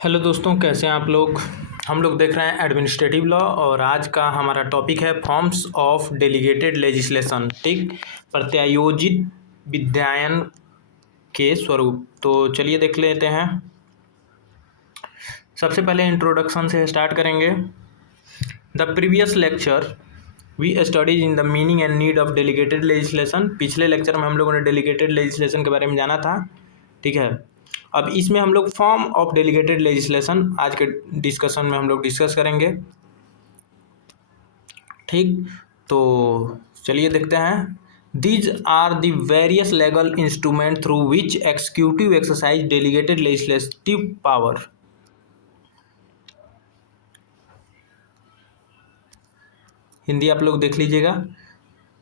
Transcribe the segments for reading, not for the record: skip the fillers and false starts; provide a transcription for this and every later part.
Hello दोस्तों, कैसे हैं आप लोग। हम लोग देख रहे हैं एडमिनिस्ट्रेटिव लॉ और आज का हमारा टॉपिक है फॉर्म्स ऑफ डेलीगेटेड लेजिस्लेशन। ठीक, प्रत्यायोजित विधायन के स्वरूप। तो चलिए देख लेते हैं। सबसे पहले इंट्रोडक्शन से स्टार्ट करेंगे। The previous lecture we studies in the meaning and need of delegated legislation. पिछले लेक्चर में हम लोगों ने डेलीगेटेड लेजिस्लेशन के बारे में जाना था। ठीक है, अब इसमें हम लोग फॉर्म ऑफ डेलीगेटेड लेजिस्लेशन आज के डिस्कशन में हम लोग डिस्कस करेंगे। ठीक, तो चलिए देखते हैं। These are the various legal instrument through which executive exercise delegated legislative power. Hindi आप लोग देख लीजिएगा।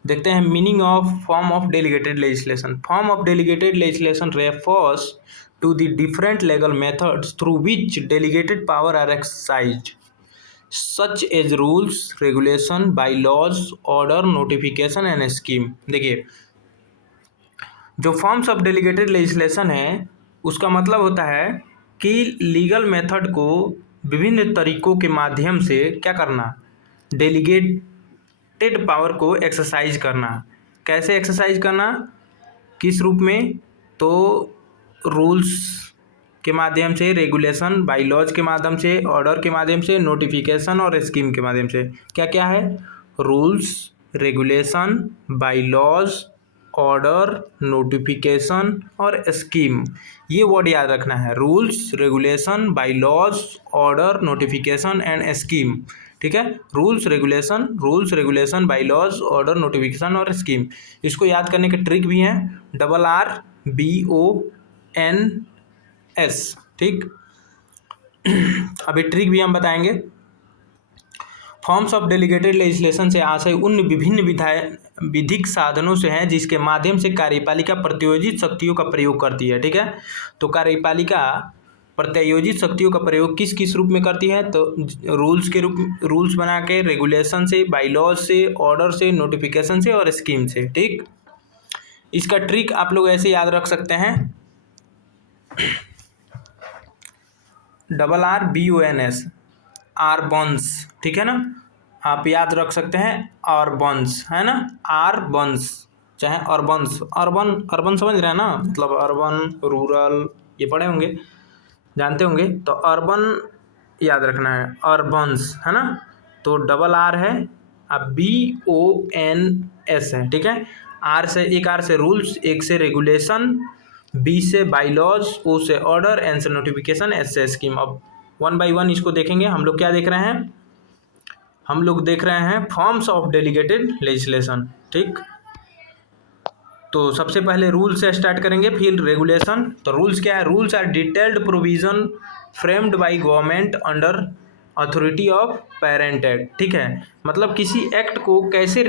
देखते हैं meaning of form of delegated legislation. Form of delegated legislation refers to the different legal methods through which delegated power are exercised, such as rules, regulation, bylaws, order, notification and scheme। देखिए, जो forms of delegated legislation है उसका मतलब होता है कि legal method को विभिन्न तरीकों के माध्यम से क्या करना, डेलीगेटेड पावर को एक्सरसाइज करना। कैसे एक्सरसाइज करना, किस रूप में, तो रूल्स के माध्यम से, रेगुलेशन, बाईलॉज के माध्यम से, ऑर्डर के माध्यम से, नोटिफिकेशन और स्कीम के माध्यम से। क्या क्या है, rules, regulation, bylaws, order, notification और स्कीम। ये वर्ड याद रखना है, rules, regulation, bylaws, order, notification and scheme. ठीक है, rules regulation, bylaws, order, notification और स्कीम। इसको याद करने के ट्रिक भी हैं, RRBONS। ठीक, अभी ट्रिक भी हम बताएंगे। फॉर्म्स ऑफ डेलीगेटेड लेजिस्लेशन से आशय उन विभिन्न विधिक साधनों से है जिसके माध्यम से कार्यपालिका प्रत्यायोजित शक्तियों का प्रयोग करती है। ठीक है, तो कार्यपालिका प्रत्यायोजित शक्तियों का प्रयोग किस किस रूप में करती है, तो रूल्स बना के, रेगुलेशन से, बाईलॉज से, ऑर्डर से, नोटिफिकेशन से और स्कीम से। ठीक, इसका ट्रिक आप लोग ऐसे याद रख सकते हैं, RRBONS, आरबॉन्स। ठीक है ना, आप याद रख सकते हैं, आरबॉन्स है ना, आरबॉन्स चाहे अर्बन्स। अर्बन समझ रहे हैं ना, मतलब अर्बन, रूरल, ये पढ़े होंगे, जानते होंगे। तो अर्बन याद रखना है, अर्बन्स है ना। तो RR है, अब BONS है। ठीक है, एक आर से रूल्स, एक से रेगुलेशन, B से बाईलॉज, O से ऑर्डर, N से नोटिफिकेशन, S से स्कीम। अब 1 बाई 1 इसको देखेंगे। हम लोग क्या देख रहे हैं, हम लोग देख रहे हैं फॉर्म्स ऑफ डेलीगेटेड लेजिस्लेशन। ठीक, तो सबसे पहले रूल से स्टार्ट करेंगे, फिर रेगुलेशन। तो रूल्स क्या है, rules are detailed provision framed by government under authority of parent act. ठीक है, मतलब किसी एक्ट को कैसे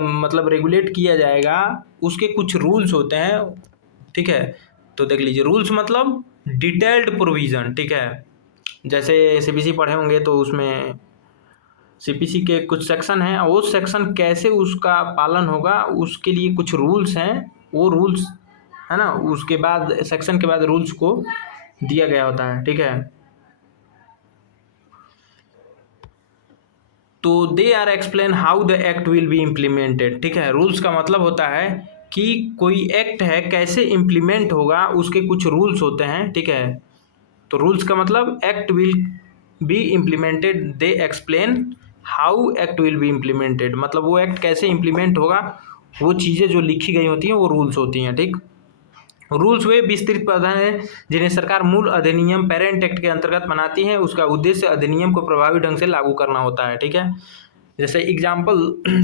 मतलब रेगुलेट किया जाएगा, उसके कुछ रूल्स होते हैं। ठीक है, तो देख लीजिए, रूल्स मतलब डिटेल्ड प्रोविजन। ठीक है, जैसे CPC पढ़े होंगे तो उसमें CPC के कुछ सेक्शन हैं, वो सेक्शन कैसे उसका पालन होगा उसके लिए कुछ रूल्स हैं, वो रूल्स है ना, उसके बाद सेक्शन के बाद रूल्स को दिया गया होता है। ठीक है, तो they are explain how the act will be implemented. ठीक है, रूल्स का मतलब होता है कि कोई एक्ट है कैसे इम्प्लीमेंट होगा, उसके कुछ रूल्स होते हैं। ठीक है, तो रूल्स का मतलब act will be implemented, they explain how act will be implemented, मतलब वो एक्ट कैसे इम्प्लीमेंट होगा, वो चीज़ें जो लिखी गई होती हैं वो रूल्स होती हैं। ठीक, रूल्स वे विस्तृत प्रावधान है जिन्हें सरकार मूल अधिनियम पेरेंट एक्ट के अंतर्गत बनाती है। उसका उद्देश्य अधिनियम को प्रभावी ढंग से लागू करना होता है। ठीक है, जैसे example,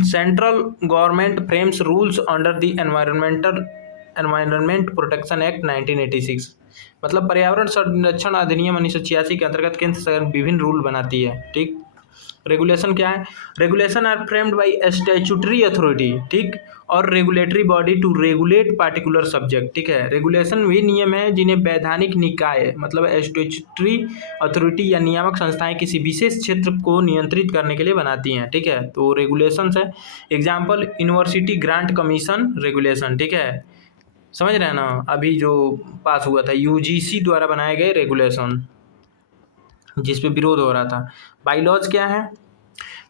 central government frames rules under the environment protection act 1986, मतलब पर्यावरण संरक्षण अधिनियम 1986 के अंतर्गत केंद्र सरकार विभिन्न रूल बनाती है। ठीक, रेगुलेशन क्या है, regulation are framed by statutory authority. ठीक, और regulatory body to regulate particular subject. ठीक है, रेगुलेशन वे नियम है जिन्हें वैधानिक निकाय मतलब स्टैट्यूटरी अथॉरिटी या नियामक संस्थाएं किसी विशेष क्षेत्र को नियंत्रित करने के लिए बनाती हैं। ठीक है, तो रेगुलेशंस है। Example, university grant commission regulation. ठीक है, समझ रहे हैं ना, अभी जो पास हुआ था UGC द्वारा बनाए गए रेगुलेशन। जिस पे विरोध हो रहा था। बाईलॉज क्या है?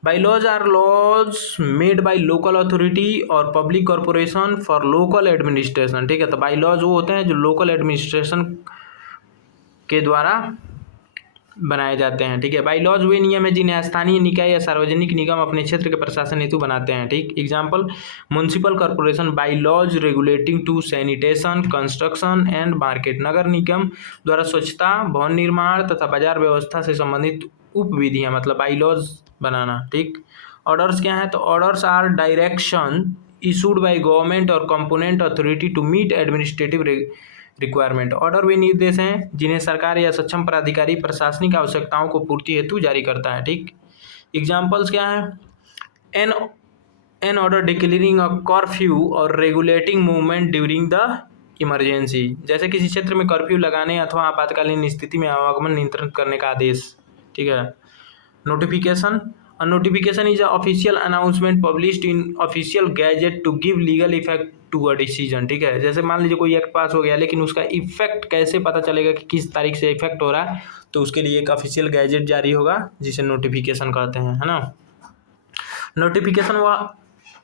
Bylaws are laws made by local authority और public corporation for local administration. ठीक है, तो बाईलॉज वो होते हैं जो लोकल एडमिनिस्ट्रेशन के द्वारा बनाए जाते हैं। ठीक है, बाईलॉज वे नियम है जिन्हें स्थानीय निकाय या सार्वजनिक निगम अपने क्षेत्र के प्रशासन हेतु बनाते हैं। ठीक, example municipal corporation bylaws regulating to sanitation, construction and market. नगर निगम द्वारा स्वच्छता, भवन निर्माण तथा बाजार व्यवस्था से संबंधित उप विधियाँ, मतलब बाईलॉज बनाना। ठीक, ऑर्डर्स क्या है? तो orders are direction issued by government और component authority to meet administrative requirement. Order वे निर्देश हैं जिन्हें सरकार या सक्षम प्राधिकारी प्रशासनिक आवश्यकताओं को पूर्ति हेतु जारी करता है। ठीक, एग्जाम्पल्स क्या है? एन एन ऑर्डर डिक्लेयरिंग अ कर्फ्यू और regulating movement during the emergency. जैसे किसी क्षेत्र में कर्फ्यू लगाने अथवा आपातकालीन स्थिति में आवागमन नियंत्रित करने का आदेश। ठीक है, notification. A notification is an official announcement published in official gazette to give legal effect to a decision। ठीक है, जैसे मान लीजिए कोई एक्ट पास हो गया लेकिन उसका इफेक्ट कैसे पता चलेगा कि किस तारीख से इफेक्ट हो रहा है, तो उसके लिए एक ऑफिशियल गैजेट जारी होगा जिसे नोटिफिकेशन कहते हैं, है ना। नोटिफिकेशन वह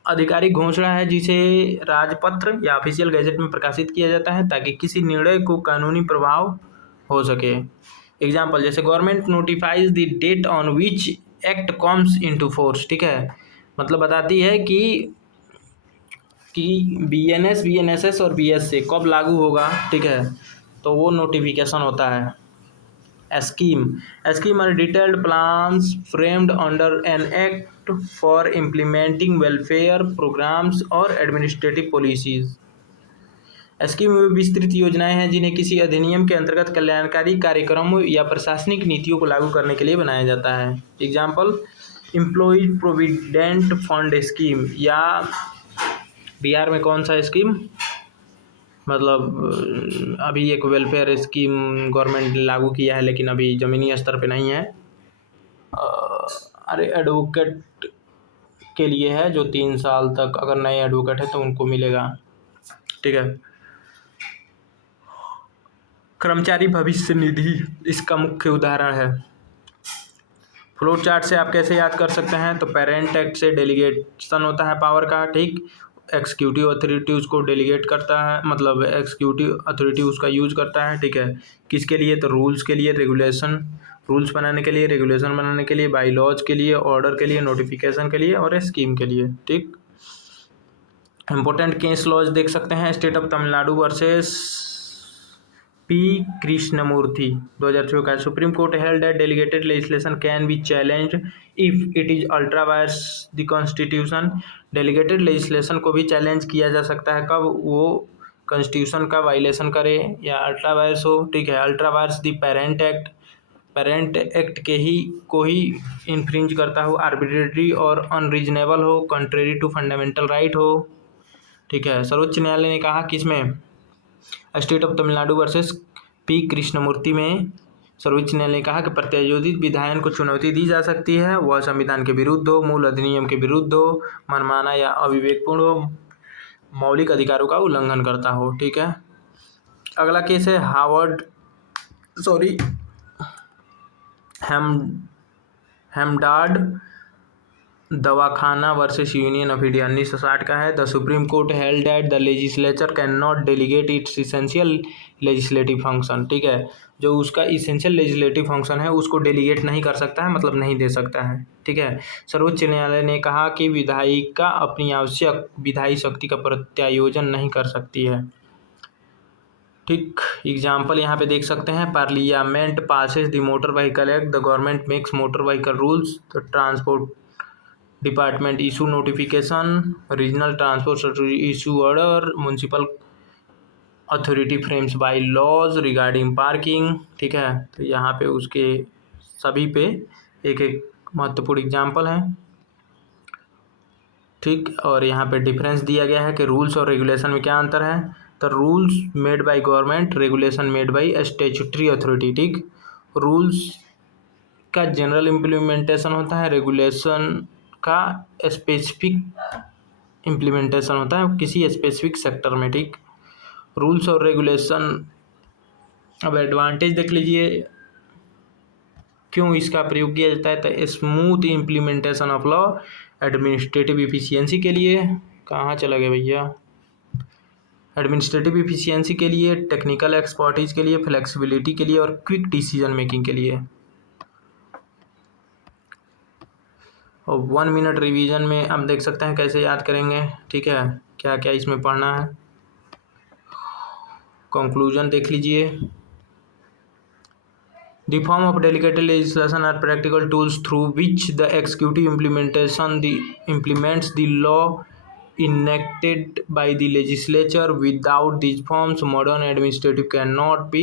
आधिकारिक घोषणा है जिसे राजपत्र या ऑफिशियल गैजेट में प्रकाशित किया जाता है ताकि किसी निर्णय को कानूनी प्रभाव हो सके। एग्जाम्पल, जैसे government notifies the date on which act comes into force. ठीक है, मतलब बताती है कि बीएनएस, बीएनएसएस और बीएसए कब लागू होगा। ठीक है, तो वो नोटिफिकेशन होता है। Scheme are detailed plans framed under an act for implementing welfare programs और एडमिनिस्ट्रेटिव पॉलिसीज। स्कीम में विस्तृत योजनाएं हैं जिन्हें किसी अधिनियम के अंतर्गत कल्याणकारी कार्यक्रमों या प्रशासनिक नीतियों को लागू करने के लिए बनाया जाता है। Example, employees provident fund scheme, या बिहार में कौन सा स्कीम, मतलब अभी एक वेलफेयर स्कीम गवर्नमेंट ने लागू किया है लेकिन अभी ज़मीनी स्तर पे नहीं है। अरे एडवोकेट के लिए है जो 3 साल तक अगर नए एडवोकेट है तो उनको मिलेगा। ठीक है, कर्मचारी भविष्य निधि इसका मुख्य उदाहरण है। फ्लो चार्ट से आप कैसे याद कर सकते हैं? तो पेरेंट एक्ट से डेलीगेशन होता है पावर का। ठीक, एक्सिक्यूटिव अथॉरिटी उसको डेलीगेट करता है, मतलब एक्सिक्यूटिव अथॉरिटी उसका यूज करता है। ठीक है, किसके लिए? तो रूल्स के लिए, रेगुलेशन, रूल्स बनाने के लिए, रेगुलेशन बनाने के लिए, बाईलॉज के लिए, ऑर्डर के लिए, नोटिफिकेशन के लिए और स्कीम के लिए। ठीक, इंपॉर्टेंट केस लॉज देख सकते हैं। State of Tamil Nadu versus P Krishnamurthy 2006 का। Supreme Court held that delegated legislation can be challenged if it is ultra vires the constitution. Delegated legislation को भी चैलेंज किया जा सकता है, कब? वो कॉन्स्टिट्यूशन का वायलेशन करे या अल्ट्रा वायर्स हो। ठीक है, ultra vires the parent act के ही को ही इन्फ्रिंज करता हो, आर्बिट्रेरी और अनरीजनेबल हो, कंट्रेरी टू फंडामेंटल राइट हो। ठीक है, सर्वोच्च न्यायालय ने कहा किसमें? State of Tamil Nadu versus P Krishnamurthy में सर्वोच्च न्यायालय ने कहा कि प्रत्यायोजित विधायन को चुनौती दी जा सकती है, वह संविधान के विरुद्ध हो, मूल अधिनियम के विरुद्ध हो, मनमाना या अविवेकपूर्ण हो, मौलिक अधिकारों का उल्लंघन करता हो। ठीक है, अगला केस है हेमडार्ड दवाखाना वर्सेस यूनियन ऑफ इंडिया 1960 का है। The supreme Court held that the legislature can not delegate it's essential legislative function. ठीक है, जो उसका इसेंशियल लेजिस्लेटिव फंक्शन है उसको डेलीगेट नहीं कर सकता है, मतलब नहीं दे सकता है। ठीक है, सर्वोच्च न्यायालय ने कहा कि विधायिका अपनी आवश्यक विधायी शक्ति का प्रत्यायोजन नहीं कर सकती है। ठीक, एग्जाम्पल यहाँ पे देख सकते हैं। Parliament passes the motor vehicle act, the government makes motor vehicle rules, the transport department issue notification, regional transport issue order, municipal authority frames by laws regarding parking. ठीक है, तो यहाँ पे उसके सभी पे एक एक महत्वपूर्ण एग्जाम्पल है। ठीक, और यहाँ पे डिफरेंस दिया गया है कि रूल्स और रेगुलेशन में क्या अंतर है। तो rules made by government, regulation made by statutory authority. ठीक, रूल्स का जनरल इम्प्लीमेंटेशन होता है, रेगुलेशन का स्पेसिफिक इम्प्लीमेंटेशन होता है किसी स्पेसिफिक सेक्टर में। ठीक, रूल्स और रेगुलेशन, अब एडवांटेज देख लीजिए क्यों इसका प्रयोग किया जाता है? तो smooth implementation of law, administrative efficiency के लिए, कहाँ चला गया भैया, एडमिनिस्ट्रेटिव इफिशियंसी के लिए, टेक्निकल एक्सपर्टीज के लिए, फ्लेक्सिबिलिटी के लिए और क्विक डिसीजन मेकिंग के लिए। और 1 मिनट रिवीजन में हम देख सकते हैं कैसे याद करेंगे, ठीक है, क्या क्या इसमें पढ़ना है। कंक्लूजन देख लीजिए। The form of delegated legislation are practical tools through which the executive implements the law enacted by the legislature. Without these forms, modern administrative cannot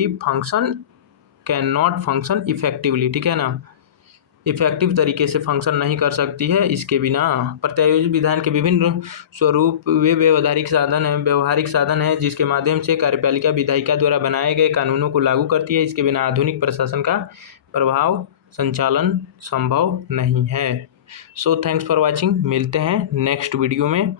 function effectively, ठीक है ना, इफेक्टिव तरीके से फंक्शन नहीं कर सकती है इसके बिना। प्रत्यायोजित विधान के विभिन्न स्वरूप वे व्यवहारिक साधन है जिसके माध्यम से कार्यपालिका विधायिका द्वारा बनाए गए कानूनों को लागू करती है। इसके बिना आधुनिक प्रशासन का प्रभाव संचालन संभव नहीं है। सो थैंक्स फॉर वॉचिंग, मिलते हैं नेक्स्ट वीडियो में।